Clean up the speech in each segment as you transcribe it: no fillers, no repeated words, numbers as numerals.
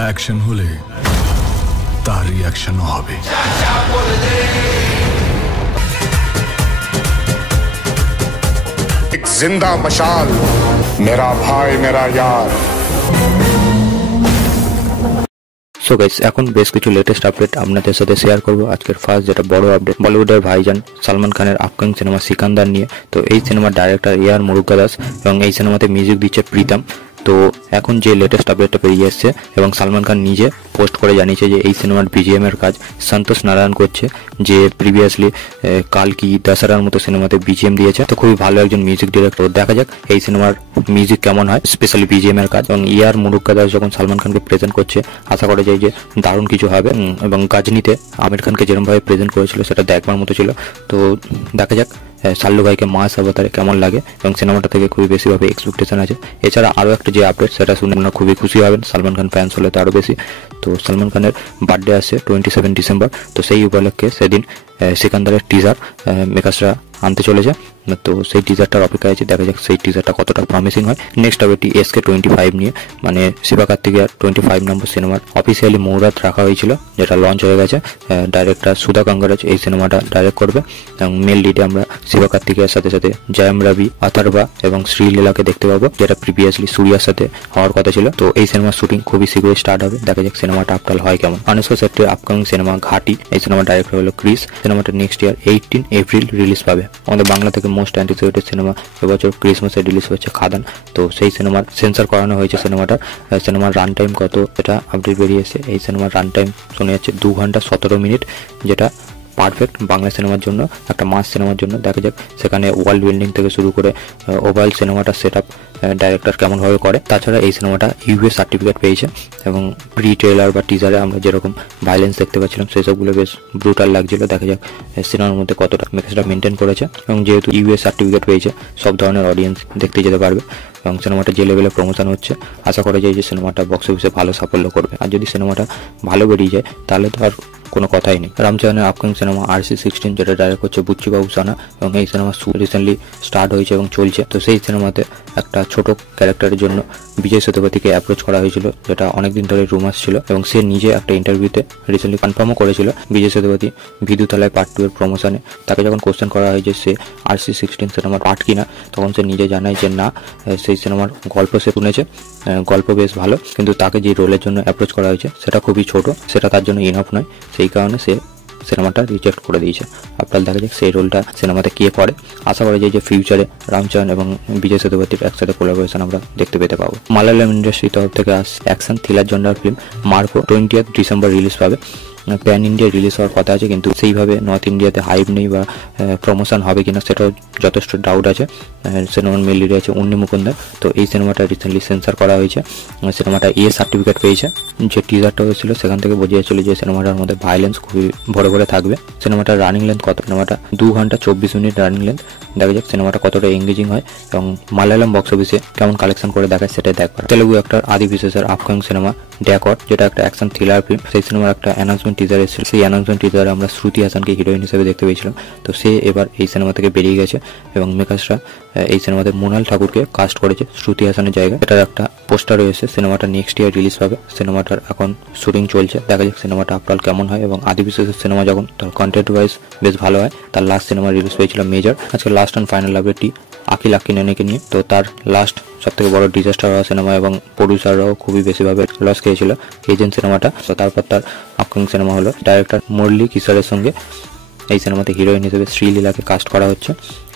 Action হলে তার রিঅ্যাকশনও হবে। एक जिंदा मशाल, मेरा भाई मेरा यार। সো গাইস, এখন বেশ কিছু লেটেস্ট আপডেট আপনাদের সাথে শেয়ার করব। আজকের ফার্স্ট যেটা বড় আপডেট, বলিউডের ভাইজান সালমান খানের আপকামিং সিনেমা সিকান্দার নিয়ে। তো এই সিনেমার ডাইরেক্টর এআর মুরুগাদাস এবং এই সিনেমাতে মিউজিক দিচ্ছে প্রীতম। তো এখন যে লেটেস্ট আপডেটটা বেরিয়ে এসছে এবং সালমান খান নিজে পোস্ট করে জানিয়েছে যে এই সিনেমার বিজিএম এর কাজ সন্তোষ নারায়ণ করছে, যে প্রিভিয়াসলি কালকি দশহরার মতো সিনেমাতে বিজিএম দিয়েছে। তো খুবই ভালো একজন মিউজিক ডিরেক্টর। দেখা যাক এই সিনেমার মিউজিক কেমন হয়, স্পেশালি বিজিএম এর কাজ। এবং এআর মুরুগাদাস যখন সালমান খানকে প্রেজেন্ট করছে, আশা করা যায় যে দারুণ কিছু হবে। এবং গাজনিতে আমির খানকে যেরকমভাবে প্রেজেন্ট করেছিল সেটা দেখবার মতো ছিল। তো দেখা যাক সাল্লু ভাইকে মাস অবতারে কেমন লাগে, এবং সিনেমাটা থেকে খুবই বেশিভাবে এক্সপেকটেশন আছে। এছাড়া আরও একটা যে আপডেট সেটা শুনে আপনারা খুবই খুশি হবেন, সালমান খান ফ্যান্স হলে তো আরও বেশি। তো সালমান খানের বার্থডে আসছে 27 ডিসেম্বর। তো সেই উপলক্ষে সেদিন সিকান্দারের টিজার মেকার্সরা আনতে চলেছে। তো সেই টিজারটার অপেক্ষায় আছে, দেখা যাক সেই টিজারটা কতটা প্রমিসিং হয়। নেক্সট আপডেটটি SK25 নিয়ে, মানে শিবকার্তিকেয়ার 25 নম্বর সিনেমার অফিসিয়ালি মুহূর্ত রাখা হয়েছিল, যেটা লঞ্চ হয়ে গেছে। ডাইরেক্টর সুধা কাঙ্গারাজ এই সিনেমাটা ডাইরেক্ট করবে, এবং মেল লিডে আমরা শিবকার্তিকেয়ার সাথে সাথে জয়ম রবি, অথর্বা এবং শ্রীলীলাকে দেখতে পাবো, যেটা প্রিভিয়াসলি সূর্যার সাথে হওয়ার কথা ছিল। তো এই সিনেমার শুটিং খুবই শীঘ্রই স্টার্ট হবে, দেখা যাক সিনেমাটা আফটাল হয় কেমন। আনুষ্কা শেট্টির আপকামিং সিনেমা ঘাটি, এই সিনেমার ডাইরেক্টর হলো ক্রিস। সিনেমাটা নেক্সট ইয়ার 18 এপ্রিল রিলিজ পাবে। আমাদের বাংলা থেকে মোস্ট অ্যান্টিসিপেটেড সিনেমা এবছর ক্রিসমাসে রিলিজ হচ্ছে খাদান। তো সেই সিনেমার সেন্সর করানো হয়েছে সিনেমাটার। সিনেমার রান টাইম কত এটা আপডেট বেরিয়েছে। এই সিনেমার রান টাইম শোনা যাচ্ছে 2 ঘন্টা 17 মিনিট, যেটা পারফেক্ট বাংলা সিনেমার জন্য, একটা মাস সিনেমার জন্য। দেখা যাক সেখানে ওয়ার্ল্ড বিল্ডিং থেকে শুরু করে ওভারঅল সিনেমাটা সেট আপ ডাইরেক্টর কেমনভাবে করে। তাছাড়া এই সিনেমাটা ইউএস সার্টিফিকেট পেয়েছে, এবং প্রি ট্রেলার বা টিজারে আমরা যেরকম ভায়োলেন্স দেখতে পাচ্ছিলাম সেই সবগুলো বেশ ব্রুটাল লাগছিল। দেখা যাক সিনেমার মধ্যে কতটা মেসেজটা মেনটেন করেছে, এবং যেহেতু ইউএস সার্টিফিকেট পেয়েছে সব ধরনের অডিয়েন্স দেখতে যেতে পারবে। এবং সিনেমাটা যে লেভেলে প্রমোশন হচ্ছে, আশা করা যায় যে সিনেমাটা বক্স অফিসে ভালো সাফল্য করবে। আর যদি সিনেমাটা ভালো বেরিয়ে যায় তাহলে তো আর কোনো কথাই নেই। রামচরণের আপকামিং সিনেমা RC16, যেটা ডাইরেক্ট হচ্ছে বুচ্চি বাবু সানা, এবং এই সিনেমা রিসেন্টলি স্টার্ট হয়েছে এবং চলছে। তো সেই সিনেমাতে একটা ছোট ক্যারেক্টারের জন্য বিজয় সেতুপতিকে অ্যাপ্রোচ করা হয়েছিল, যেটা অনেকদিন ধরে রুমার্স ছিল, এবং সে নিজে একটা ইন্টারভিউতে রিসেন্টলি কনফার্মও করেছিল বিজয় সেতুপতি বিদ্যুতালয় পার্ট 2 এর প্রমোশনে। তাকে যখন কোশ্চেন করা হয় যে সে RC16 সিনেমার পার্ট কিনা, তখন সে নিজে জানায় যে না, সেই সিনেমার গল্প সে শুনেছে, গল্প বেশ ভালো, কিন্তু তাকে যে রোলের জন্য অ্যাপ্রোচ করা হয়েছে সেটা খুবই ছোট, সেটা তার জন্য ইনফ নয়। সেই কারণে সে সিনেমাটা রিজেক্ট করে দিয়েছে। আপনারা দেখা যাক সেই রোলটা সিনেমাতে কে করে। আশা করা যায় যে ফিউচারে রামচরণ এবং বিজয় সেতুপতির একসাথে কোলাবোরেশন আমরা দেখতে পেতে পাবো। মালায়ালাম ইন্ডাস্ট্রির তরফ থেকে অ্যাকশন থ্রিলার জনরার ফিল্ম মার্কো 20 ডিসেম্বর রিলিজ পাবে। প্যান ইন্ডিয়া রিলিজ হওয়ার কথা আছে, কিন্তু সেইভাবে নর্থ ইন্ডিয়াতে হাইপ নেই বা প্রমোশন হবে কিনা সেটাও যথেষ্ট ডাউট আছে। সিনেমার মেল লিডে আছে উন্নি মুকুন্দন। তো এই সিনেমাটা রিসেন্টলি সেন্সার করা হয়েছে, সিনেমাটা সার্টিফিকেট পেয়েছে। যে টিজারটা হয়েছিল সেখান থেকে বোঝা যাচ্ছিল যে সিনেমাটার মধ্যে ভায়োলেন্স খুবই ভরে ভরে থাকবে। সিনেমাটার রানিং লেন্থ কত, সিনেমাটা 2 ঘন্টা 24 মিনিট রানিং লেন্থ। দেখা যাক সিনেমাটা কতটা এঙ্গেজিং হয়, এবং মালায়ালাম বক্স অফিসে কেমন কালেকশন করে দেখায় সেটাই দেখবার। তেলুগু একটা আদি বিশেষের আপকামিং সিনেমা ড্যাকর, যেটা একটা অ্যাকশন থ্রিলার ফিল্ম। সেই সিনেমার একটা অ্যানাউন্সমেন্ট টিজার এসেছিল, সেই অ্যানাউন্সমেন্ট টিজারে আমরা শ্রুতি হাসানকে হিরোইন হিসেবে দেখতে পেয়েছিলাম। তো সে এবার এই সিনেমা থেকে বেরিয়ে গেছে, এবং মেকার্সরা এই সিনেমাতে মোনাল ঠাকুরকে কাস্ট করেছে শ্রুতি হাসানের জায়গায়। এটার একটা পোস্টার রয়েছে। সিনেমাটা নেক্সট ইয়ার রিলিজ পাবে। সিনেমাটার এখন শুটিং চলছে, দেখা যাক সিনেমাটা আফটার কেমন হয়। এবং আদি বিশেষের সিনেমা যখন তার কন্টেন্ট ওয়াইজ বেশ ভালো হয়, তার লাস্ট সিনেমা রিলিজ হয়েছিল মেজর। আজকে লাস্ট অ্যান্ড ফাইনাল আপডেটটি আকিল আক্কিনেনিকে নিয়ে। তো তার লাস্ট সবথেকে বড় ডিজাস্টার হওয়া সিনেমা, এবং প্রডিউসাররাও খুবই বেশিভাবে লস খেয়েছিল এজেন্ট সিনেমাটা। তো তারপর তার আপকামিং সিনেমা হলো ডাইরেক্টর মুরলী কিশোরের সঙ্গে এই সিনেমাতে হিরোইন হিসেবে শ্রীলীলাকে কাস্ট করা হচ্ছে।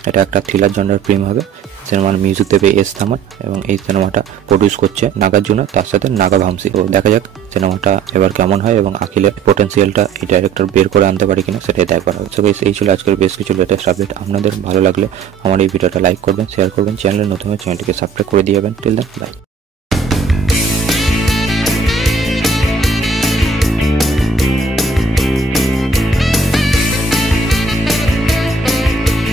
এটা একটা থ্রিলার জনরার ফিল্ম হবে। সিনেমার মিউজিক দেবে এস থামান, এবং এই সিনেমাটা প্রডিউস করছে নাগার্জুনা, তার সাথে নাগা ভামসি। তো দেখা যাক সিনেমাটা এবার কেমন হয়, এবং আকিলের পোটেন্সিয়ালটা এই ডাইরেক্টর বের করে আনতে পারে কিনা সেটাই দেখবার হবে। সো গাইস, এই ছিল আজকের বেশ কিছু লেটেস্ট আপডেট। আপনাদের ভালো লাগলে আমার এই ভিডিওটা লাইক করবেন, শেয়ার করবেন, চ্যানেলে নতুন হলে চ্যানেলটিকে সাবস্ক্রাইব করে দিয়ে যাবেন। Till then, by.